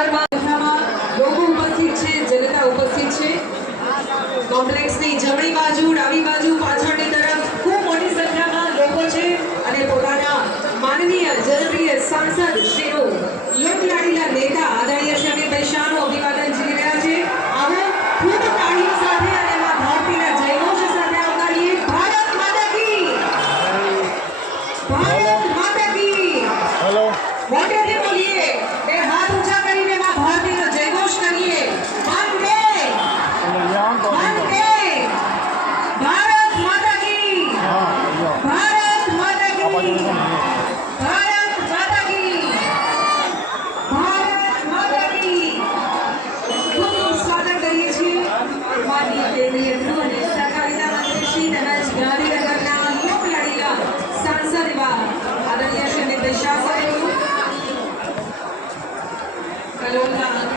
વિસ્તારમાં લોકો ઉપસ્થિત છે, જનતા ઉપસ્થિત છે। કોમ્પ્લેક્સની જમણી બાજુ, ડાબી બાજુ, પાછળની તરફ ખૂબ મોટી સંખ્યામાં લોકો છે અને પોતાના માનનીય જનપ્રિય સાંસદ શ્રીનો લોકલાડીલા નેતા આદરણીય શ્રી અમિતભાઈ શાહનું અભિવાદન ઝીલી રહ્યા છે। આવો ખૂબ તાળીઓ સાથે અને માં ભારતીના જયઘોષ સાથે આવકારીએ। ભારત માતા કી, ભારત માતા કી। हेलो મોટેથી બોલીએ, બે હાથ ઊંચા કરીને માં ભારતીનો જયઘોષ કરીએ। વંદે વંદે ભારત માતા કી, ભારત માતા કી, ભારત માતા કી, ભારત માતા કી। ખૂબ સ્વાગત કરીએ છીએ માનનીય કેન્દ્રીય